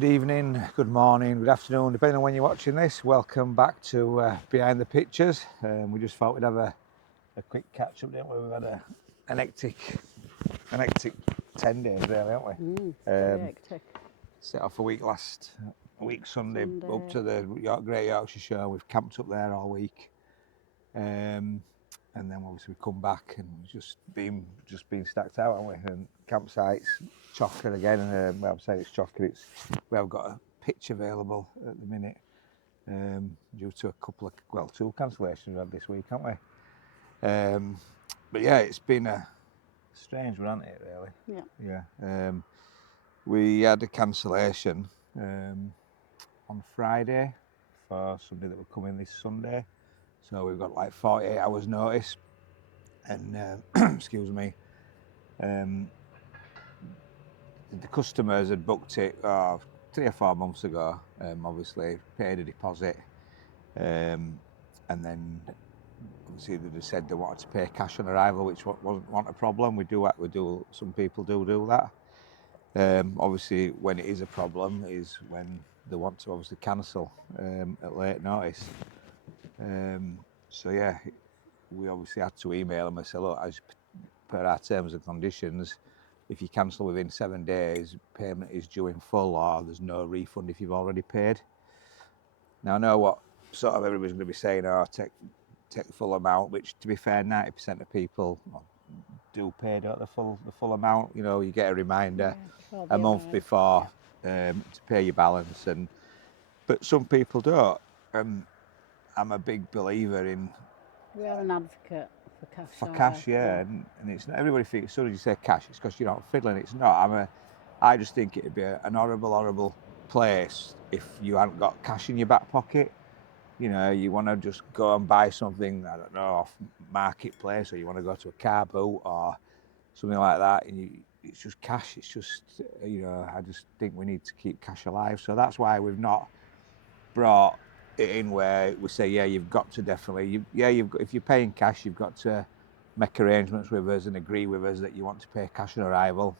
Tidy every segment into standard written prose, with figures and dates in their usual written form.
Good evening, good morning, good afternoon, depending on when you're watching this. Welcome back to Behind the Pictures. We just thought we'd have a quick catch up, didn't we? We've had an hectic 10 days, really, haven't we? Very hectic. Set off a week last week Sunday up to the Great Yorkshire Show. We've camped up there all week, and then obviously we come back and just been stacked out, haven't we? And campsites chocker again. Well, I'm saying it's chocker. We have got a pitch available at the minute due to two cancellations we had this week, haven't we? But yeah, it's been a strange one, hasn't it? Really. Yeah. Yeah. We had a cancellation on Friday for somebody that would come in this Sunday. So we've got like 48 hours notice, and excuse me, the customers had booked it 3 or 4 months ago. Obviously paid a deposit, and then obviously they said they wanted to pay cash on arrival, which wasn't a problem. We do some people do that. Obviously, when it is a problem is when they want to obviously cancel at late notice. So yeah, we obviously had to email them and say, look, as per our terms and conditions, if you cancel within 7 days, payment is due in full, or there's no refund if you've already paid. Now I know what sort of everybody's going to be saying, take the full amount, which to be fair, 90% of people do pay the full amount. You know, you get a reminder a month before to pay your balance, but some people don't. I'm a big believer in. We are an advocate for cash. For cash, yeah. And it's not everybody thinks as soon as you say cash, it's because you're not fiddling. It's not. I just think it'd be an horrible place if you hadn't got cash in your back pocket. You know, you want to just go and buy something, I don't know, off marketplace, or you want to go to a car boot or something like that, and it's just cash. It's just, you know, I just think we need to keep cash alive. So that's why we've not brought it in where we say, yeah, you've got to definitely, if you're paying cash, you've got to make arrangements with us and agree with us that you want to pay cash on arrival.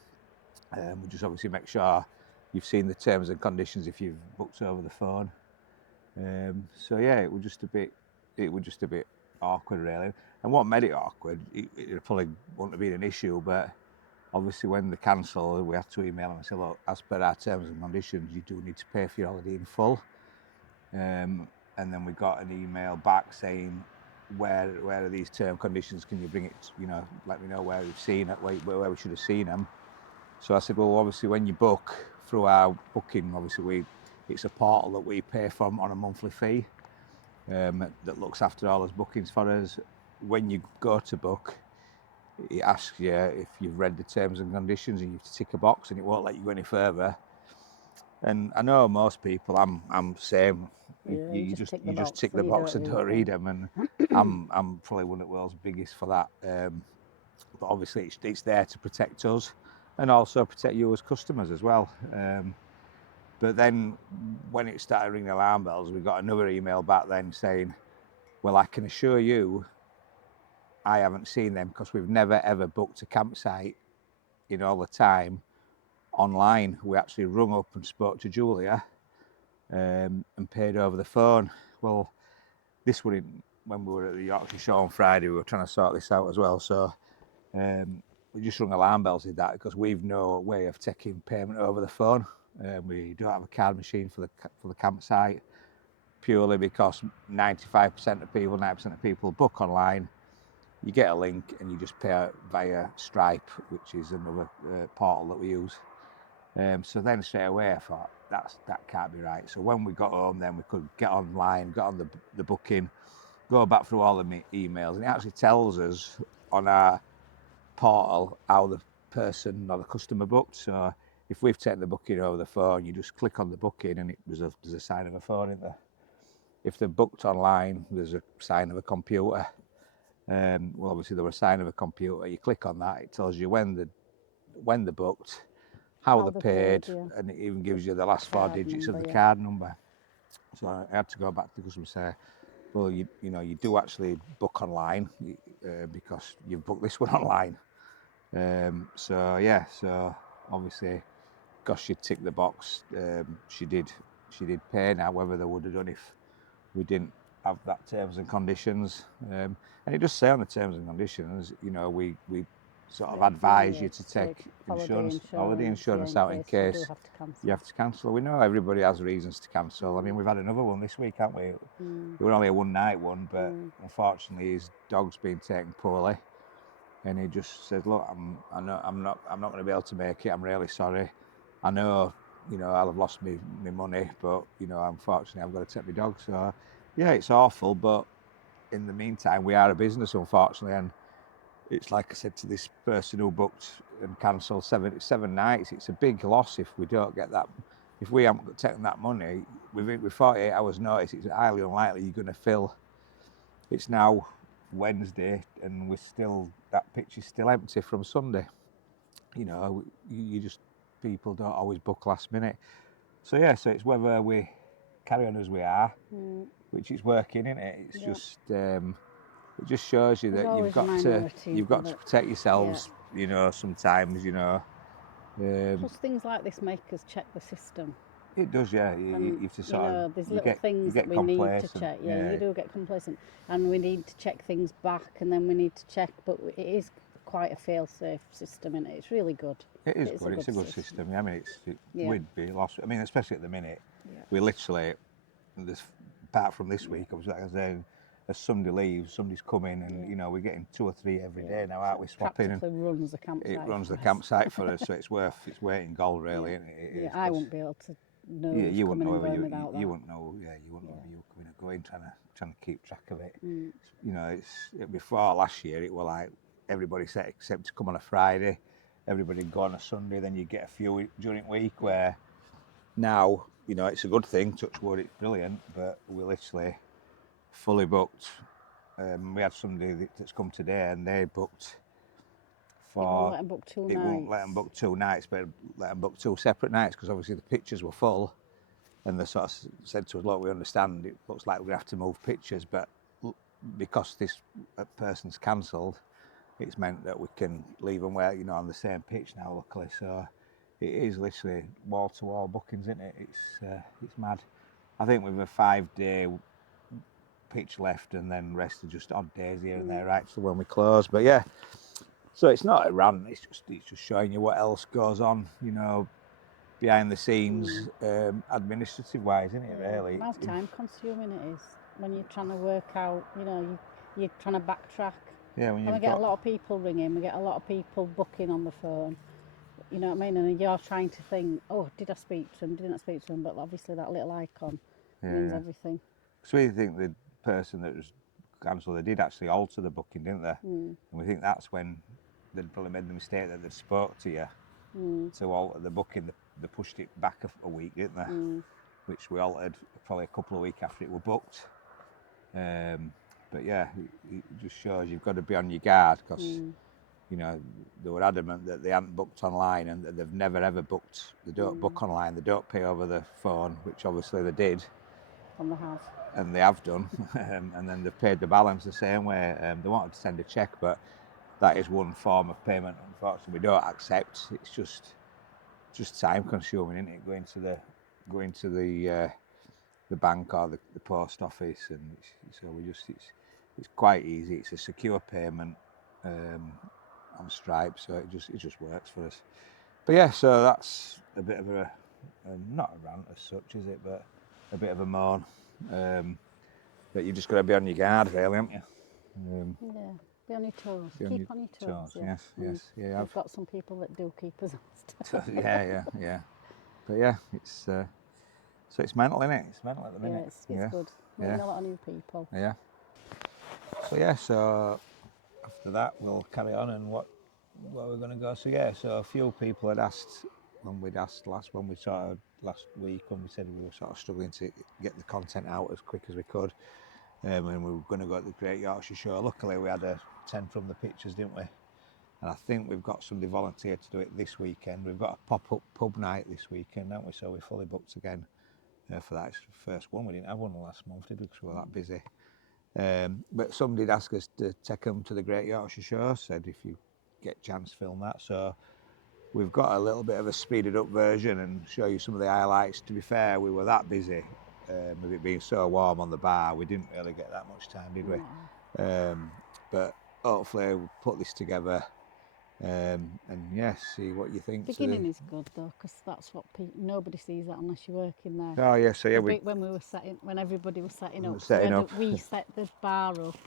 We just obviously make sure you've seen the terms and conditions if you've booked over the phone. So yeah, it was just a bit awkward, really. And what made it awkward, it probably wouldn't have been an issue, but obviously when they cancel, we have to email them and say, look, as per our terms and conditions, you do need to pay for your holiday in full. And then we got an email back saying, where are these term conditions? Can you bring it, you know, let me know where we've seen it, where we should have seen them. So I said, well, obviously when you book through our booking, obviously it's a portal that we pay from on a monthly fee that looks after all those bookings for us. When you go to book, it asks you if you've read the terms and conditions, and you have to tick a box, and it won't let you go any further. And I know most people, I'm the same. Yeah, you just tick the box and don't read them. And I'm probably one of the world's biggest for that. But obviously it's there to protect us and also protect you as customers as well. But then when it started ringing alarm bells, we got another email back then saying, well, I can assure you I haven't seen them because we've never ever booked a campsite in all the time online. We actually rung up and spoke to Julia and paid over the phone. Well, this one, when we were at the Yorkshire Show on Friday, we were trying to sort this out as well. So we just rung alarm bells with that because we've no way of taking payment over the phone. We don't have a card machine for the campsite, purely because 90% of people book online. You get a link and you just pay via Stripe, which is another portal that we use. So then straight away I thought that can't be right. So when we got home, then we could get online, get on the booking, go back through all the emails, and it actually tells us on our portal how the person or the customer booked. So if we've taken the booking over the phone, you just click on the booking and there's a sign of a phone in there. If they're booked online, there's a sign of a computer. Well, obviously there was a sign of a computer. You click on that, it tells you when they're booked, how they're paid, and it even gives you the last 4 digits of the card number. So I had to go back to the customer and say, well, you do actually book online because you've booked this one online. So obviously because she ticked the box, she did pay. Now whether they would have done if we didn't have that terms and conditions, and it does say on the terms and conditions, you know, we sort of advise you to take holiday insurance out in case you have to cancel. We know everybody has reasons to cancel. I mean, we've had another one this week, haven't we? It was only a one-night one, but unfortunately his dog's been taken poorly, and he just said, look, I'm not going to be able to make it. I'm really sorry. I know, you know, I'll have lost my money, but you know, unfortunately I've got to take my dog. So yeah, it's awful, but in the meantime we are a business, unfortunately, and it's like I said to this person who booked and cancelled 7 nights. It's a big loss if we don't get that. If we haven't taken that money with 48 hours notice, it's highly unlikely you're going to fill. It's now Wednesday and that pitch is still empty from Sunday. You know, you just, people don't always book last minute. So yeah, so it's whether we carry on as we are, which is working, isn't it? It's just. It just shows you that you've got to protect yourselves. You know, sometimes, you know. Plus things like this make us check the system. It does, yeah. You have to sort of. There's little things that we need to check. Yeah, you do get complacent, and we need to check things back, and then we need to check. But it is quite a fail-safe system, and it's really good. It is good. It's a good system. Yeah, I mean, we'd be lost. I mean, especially at the minute, we literally, apart from this week, I was saying. As somebody leaves, somebody's coming, and you know, we're getting 2 or 3 every day now, aren't we? Swapping, and runs the campsite. It runs the campsite for us, so it's worth its weight in gold, really. Yeah, I wouldn't be able to know. Yeah, you wouldn't know without that. You wouldn't know. Yeah, you wouldn't know you were coming and going, trying to keep track of it. You know, before last year, it was like everybody said except to come on a Friday, everybody go on a Sunday, then you get a few during the week. Where now, you know, it's a good thing. Touch wood, it's brilliant, but we literally. Fully booked. We had somebody that's come today, and they booked for. It won't let them book 2 nights. It won't let them book 2 nights, but let them book 2 separate nights because obviously the pictures were full, and they sort of said to us, "Look, we understand. It looks like we're gonna have to move pictures, but because this person's cancelled, it's meant that we can leave them where you know on the same pitch now. Luckily, so it is literally wall-to-wall bookings, isn't it? It's mad. I think with a 5-day. Pitch left, and then rest are just odd days here and there, right? So when we close, but yeah, so it's not a rant. It's just showing you what else goes on, you know, behind the scenes, administrative wise, isn't it? Really, how time consuming it is when you're trying to work out, you know, you're trying to backtrack. Yeah, when we get a lot of people ringing, we get a lot of people booking on the phone. You know what I mean? And you're trying to think, oh, did I speak to him? Didn't I speak to him? But obviously that little icon means everything. So we think the person that was cancelled, they did actually alter the booking, didn't they? And we think that's when they'd probably made the mistake that they'd spoke to you to alter the booking. They pushed it back a week, didn't they? Which we altered probably a couple of weeks after it were booked. But yeah, it just shows you've got to be on your guard because you know they were adamant that they hadn't booked online and that they've never ever booked. They don't book online. They don't pay over the phone, which obviously they did. On the house. And they have done, and then they've paid the balance the same way. They wanted to send a cheque, but that is one form of payment. Unfortunately, we don't accept. It's just time consuming, isn't it? Going to the bank or the post office, and so it's quite easy. It's a secure payment on Stripe, so it just works for us. But yeah, so that's a bit of a not a rant as such, is it? But a bit of a moan. But you just got to be on your guard, really, haven't you? Yeah, be on your toes. Keep on your toes. Yes. Yeah, I've got some people that do keep us on. yeah. But yeah, it's so it's mental, isn't it? It's mental at the minute. Yeah, it's good. Meeting a lot of new people. Yeah. So after that we'll carry on and what we're going to go. So yeah, so a few people had asked when we started last week when we said we were sort of struggling to get the content out as quick as we could, and we were going to go to the Great Yorkshire Show. Luckily we had 10 from the pictures, didn't we? And I think we've got somebody volunteered to do it this weekend. We've got a pop-up pub night this weekend, haven't we? So we're fully booked again for that. It's the first one. We didn't have one last month, did we? Because we were that busy. But somebody did ask us to take them to the Great Yorkshire Show. Said if you get a chance, film that. So we've got a little bit of a speeded up version and show you some of the highlights. To be fair, we were that busy with it being so warm on the bar, we didn't really get that much time, did we? But hopefully we'll put this together and yeah, see what you think. Beginning is good though, because that's what nobody sees that unless you're working there. Oh yeah, so yeah, when everybody was setting up, we set the bar up,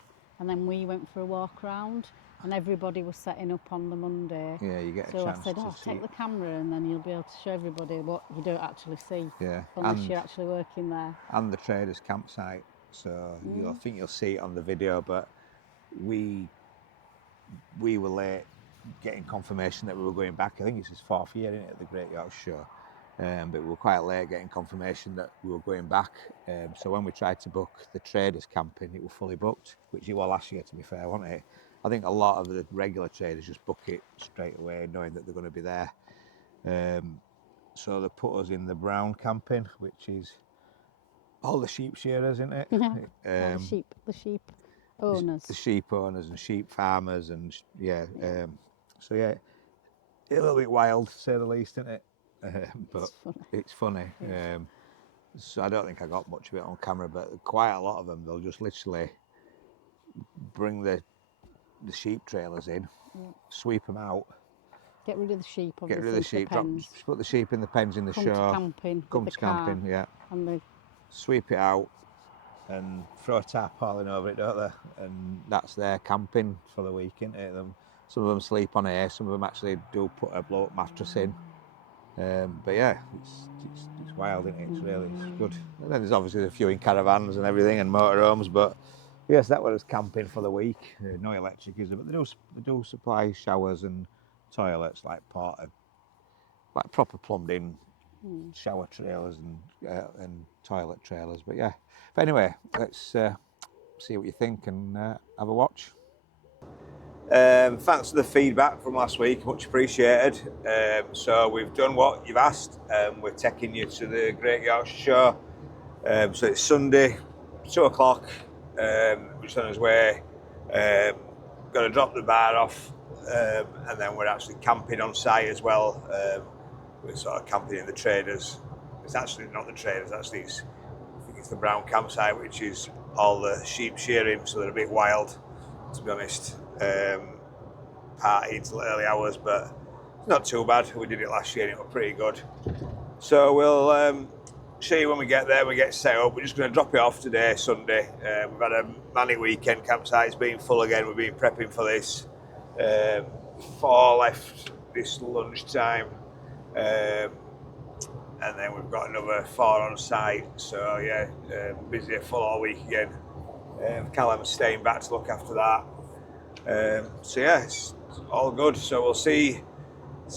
and then we went for a walk round, and everybody was setting up on the Monday. Yeah, you get a chance. So I said, take the camera, and then you'll be able to show everybody what you don't actually see. Yeah, unless you're actually working there. And the traders' campsite. So I think you'll see it on the video, but we were late getting confirmation that we were going back. I think it's his 4th year, isn't it, at the Great Yorkshire Show? But we were quite late getting confirmation that we were going back. So when we tried to book the traders camping, it was fully booked, which it was last year, to be fair, wasn't it? I think a lot of the regular traders just book it straight away, knowing that they're going to be there. So they put us in the brown camping, which is all the sheep shearers, isn't it? The sheep owners. The sheep owners and sheep farmers, and yeah. So yeah, a little bit wild, to say the least, isn't it? But it's funny. So I don't think I got much of it on camera, but quite a lot of them, they'll just literally bring the sheep trailers in, sweep them out, get rid of the sheep, get rid of the sheep, put the sheep in the pens in the show, come to camping, yeah, and sweep it out and throw a tarpaulin over it, don't they? And that's their camping for the week, isn't it? Some of them sleep on air, some of them actually do put a blow-up mattress in. But yeah, it's wild, isn't it? It's good. And then there's obviously a few in caravans and everything and motorhomes, but yes, that was camping for the week. No electric, is there? But they do supply showers and toilets, like proper plumbed in shower trailers and toilet trailers. But yeah. But anyway, let's see what you think and have a watch. Thanks for the feedback from last week, much appreciated. So we've done what you've asked. We're taking you to the Great Yorkshire Show. So it's Sunday, 2 o'clock. We're just on his way. Going to drop the bar off, and then we're actually camping on site as well. We're sort of camping in the traders. It's actually not the traders. Actually, I think it's the brown campsite, which is all the sheep shearing. So they're a bit wild, to be honest. Party till early hours, but it's not too bad. We did it last year and it was pretty good. So we'll show you when we get there, we get set up. We're just going to drop it off today, Sunday. We've had a manic weekend. Campsite's been full again. We've been prepping for this. 4 left this lunchtime, and then we've got another 4 on site. So yeah, busy, full all week again. Callum's staying back to look after that. So yeah, it's all good. So we'll see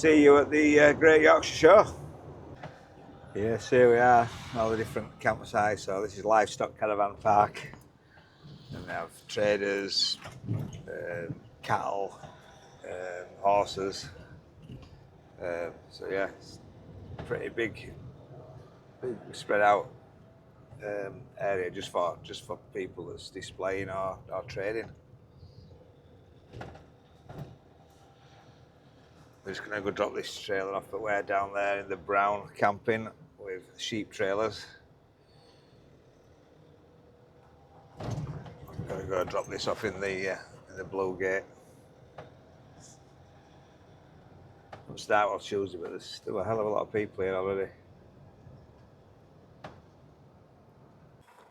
you at the Great Yorkshire Show. Yes, here we are, all the different campsites. So this is livestock caravan park, and we have traders, cattle, horses. So yeah, it's pretty big spread out area just for people that's displaying or trading. We're just going to go drop this trailer off, but we're down there in the brown camping with sheep trailers. I'm going to go drop this off in the blue gate. We'll start on Tuesday, but there's still a hell of a lot of people here already.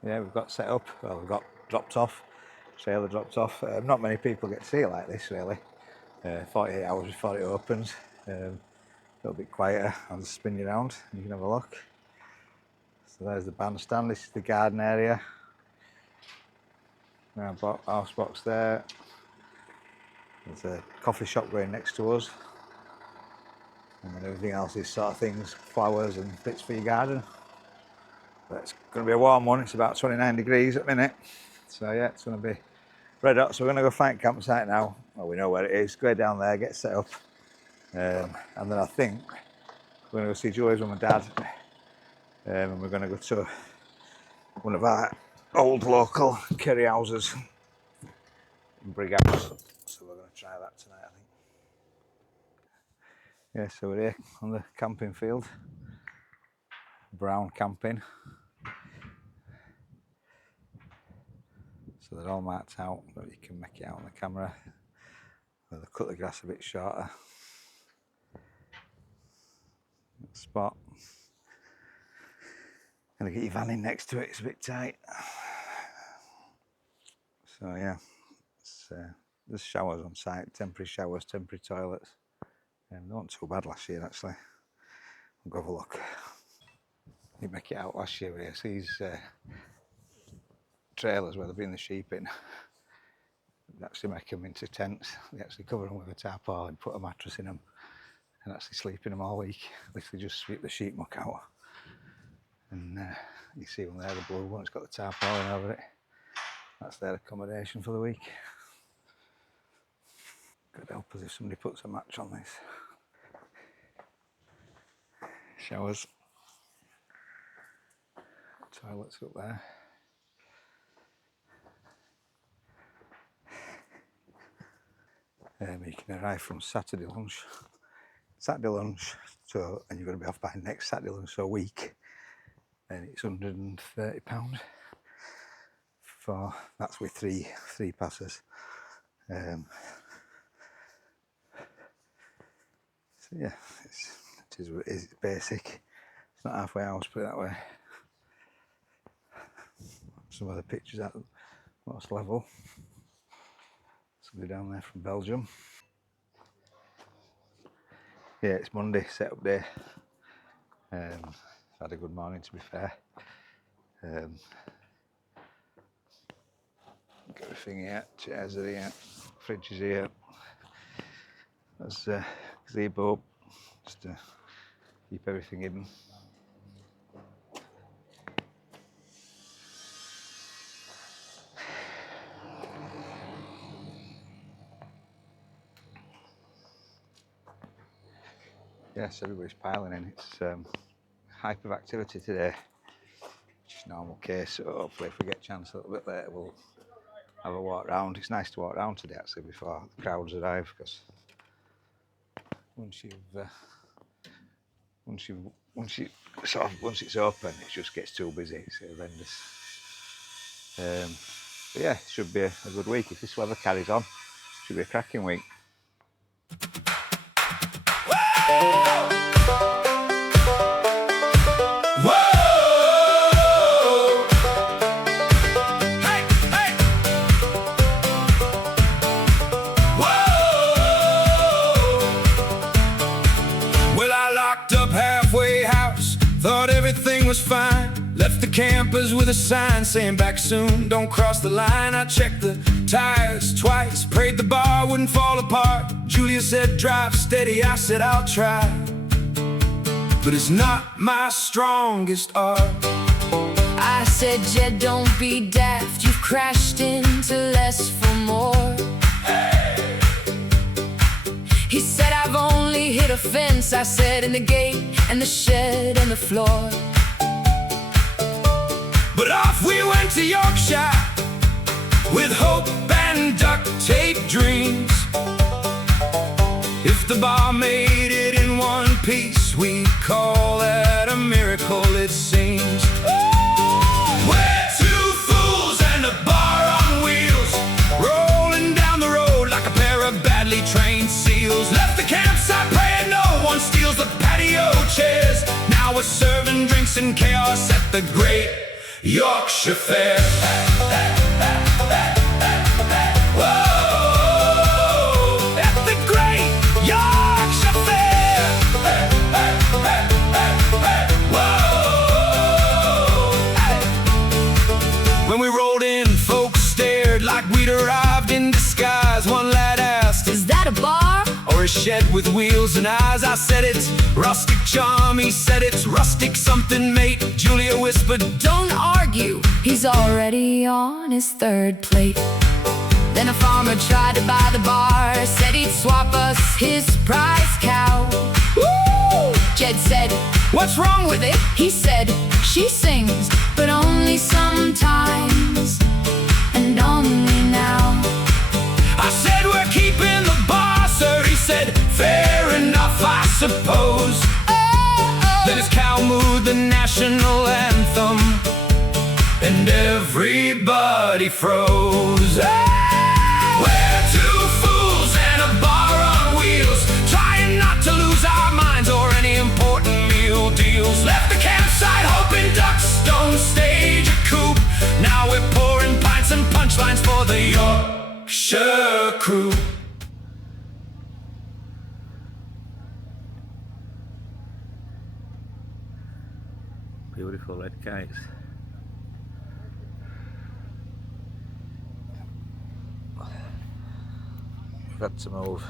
Yeah, we've got set up. Well, we've got dropped off. Trailer dropped off. Not many people get to see it like this, really. 48 hours before it opens. A little bit quieter. I'll just spin you around. You can have a look. So there's the bandstand. This is the garden area. Our house box there. There's a coffee shop going next to us. And then everything else is sort of things, flowers and bits for your garden. But it's going to be a warm one. It's about 29 degrees at the minute. So yeah, it's going to be red hot. So we're going to go find a campsite now. Well, we know where it is. Go down there, get set up. And then I think we're going to go see Julie's mum and dad. And we're going to go to one of our old local curry houses in Brighouse. So we're going to try that tonight, I think. Yeah, so we're here on the camping field, brown camping. So they're all marked out, but you can make it out on the camera. They'll cut the grass a bit shorter. Spot. Gonna get your van in next to it, it's a bit tight. So yeah, there's showers on site, temporary showers, temporary toilets. They weren't too bad last year actually. We'll go have a look. You make it out last year here, see these trailers where they bring the sheep in. They actually make them into tents. They actually cover them with a tarpaulin, put a mattress in them, and actually sleep in them all week. Literally just sweep the sheep muck out. And you see one there, the blue one, it's got the tarpaulin over it. That's their accommodation for the week. Could help us if somebody puts a match on this. Showers. Toilets up there. You can arrive from Saturday lunch, and you're going to be off by next Saturday lunch, so a week, and it's £130 for, that's with three passes. So yeah, it is what it is, it's basic, it's not halfway hours, put it that way. Some other pictures at most level. Somebody down there from Belgium. Yeah, it's Monday, setup day. I've had a good morning, to be fair. Got everything here, chairs are here, fridge is here. There's a gazebo, just to keep everything hidden. Yes, everybody's piling in. It's hype of activity today, which is normal case. So hopefully, if we get a chance a little bit later, we'll have a walk round. It's nice to walk round today actually before the crowds arrive, because once it's open, it just gets too busy. It's horrendous. But yeah, it should be a good week if this weather carries on. It should be a cracking week. Was fine. Left the campers with a sign saying back soon, don't cross the line. I checked the tires twice, prayed the bar wouldn't fall apart. Julia said drive steady, I said I'll try, but it's not my strongest art. I said Jed, don't be daft, you've crashed into less for more. Hey. He said I've only hit a fence. I said in the gate and the shed and the floor. But off we went to Yorkshire with hope and duct tape dreams. If the bar made it in one piece, we'd call that a miracle, it seems. We're two fools and a bar on wheels, rolling down the road like a pair of badly trained seals. Left the campsite praying no one steals the patio chairs. Now we're serving drinks and chaos at the Great Yorkshire Fair. Whoa, at the Great Yorkshire Fair. Whoa. When we rolled in, folks stared like we'd arrived in disguise. One lad asked, is that a bar? Or a shed with wheels and eyes? I said it's rustic charm, he said it's rustic something, mate. Julia whispered, don't argue, he's already on his third plate. Then a farmer tried to buy the bar, said he'd swap us his prize cow. Woo! Jed said, what's wrong with it? He said, she sings, but only sometimes, and only now. I said, we're keeping the bar, sir. He said, fair enough. I suppose. Then it's Cal Mood, the national anthem, and everybody froze. We're two fools and a bar on wheels, trying not to lose our minds or any important meal deals. Left the campsite hoping ducks don't stage a coup. Now we're pouring pints and punchlines for the Yorkshire crew. Beautiful red kites. We've had to move.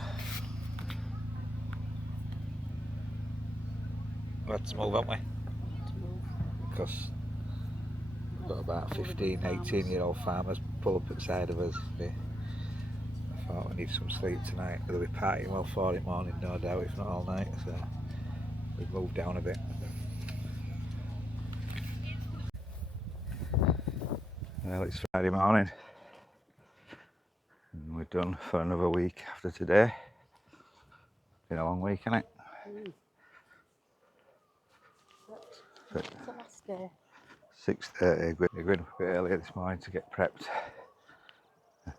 We've had to move, haven't we? Because we've got about 15, 18-year-old farmers pull up at the side of us. I thought we need some sleep tonight. They'll be partying well for it morning, no doubt, if not all night. So we've moved down a bit. Well, it's Friday morning and we're done for another week after today. Been a long week, hasn't it? It's the last day. 6:30, we're going up a bit earlier this morning to get prepped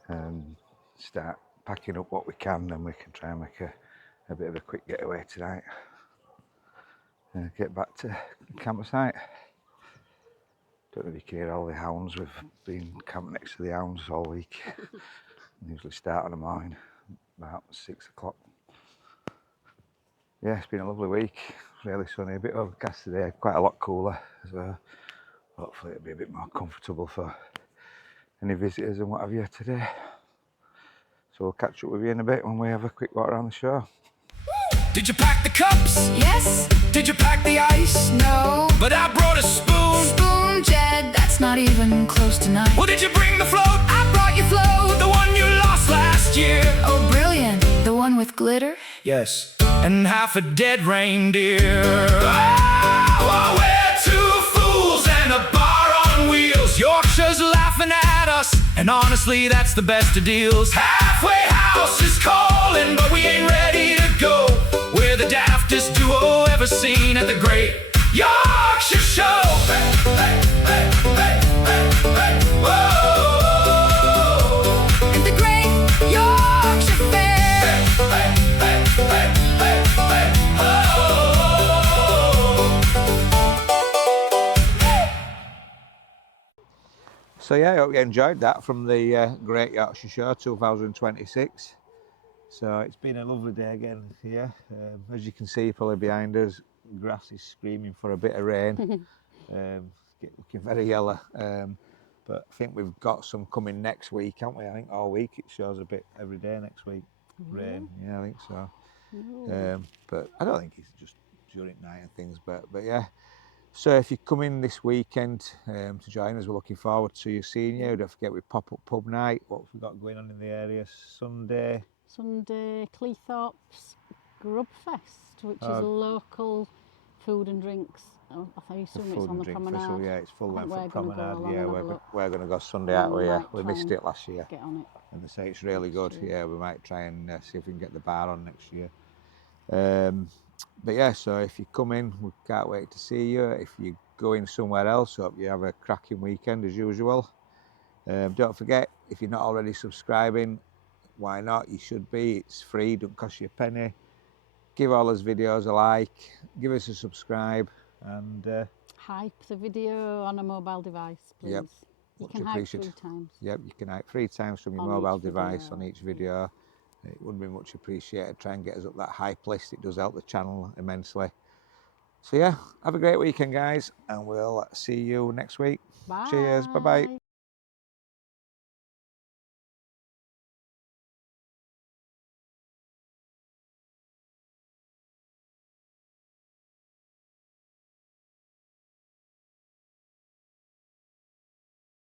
and start packing up what we can, and we can try and make a bit of a quick getaway tonight and get back to the campsite. Don't know if you can hear all the hounds. We've been camping next to the hounds all week. Usually start in the morning about 6 o'clock. Yeah, it's been a lovely week. Really sunny, a bit overcast today, quite a lot cooler. So hopefully it'll be a bit more comfortable for any visitors and what have you today. So we'll catch up with you in a bit when we have a quick walk around the shore. Did you pack the cups? Yes, Did you pack the ice? no. But I brought a spoon. Spoon, Jed, that's not even close to nice. Well, did you bring the float? I brought you float. The one you lost last year? Oh, brilliant. The one with glitter? Yes. And half a dead reindeer. Oh, we're two fools and a bar on wheels. Yorkshire's laughing at us, and honestly, that's the best of deals. Halfway house is calling, but we ain't ready to go. We're the daftest duo ever seen at the Great Yorkshire Show. Hey, hey, hey, hey, hey, hey, whoa. And the Great Yorkshire Fair. Hey, hey, hey, hey, hey, hey, oh. So yeah, I hope you enjoyed that from the Great Yorkshire Show 2026. So it's been a lovely day again here. As you can see probably behind us, grass is screaming for a bit of rain. Looking very yellow. But I think we've got some coming next week, haven't we? I think all week it shows a bit every day next week. Rain, yeah, I think so. But I don't think it's just during night and things, but yeah. So if you come in this weekend to join us, we're looking forward to you seeing you. Don't forget we pop-up pub night. What have we got going on in the area? Sunday, Cleethorpes Grub Fest, which is a local food and drinks. Oh, I assume it's on the promenade. Festival, yeah, it's full length of promenade. Yeah, we're going to go Sunday, aren't we? Yeah, we missed it last year. Get on it. And they say it's really good. Yeah, we might try and see if we can get the bar on next year. But yeah, so if you come in, we can't wait to see you. If you're going somewhere else, hope you have a cracking weekend as usual. Don't forget, if you're not already subscribing, why not? You should be. It's free, don't cost you a penny. Give all those videos a like, give us a subscribe, and hype the video on a mobile device, please. Yep, you can hype 3 times. Yep, you can hype 3 times from your mobile device on each video. It would be much appreciated. Try and get us up that hype list. It does help the channel immensely. So yeah, have a great weekend, guys, and we'll see you next week. Bye. Cheers, bye-bye.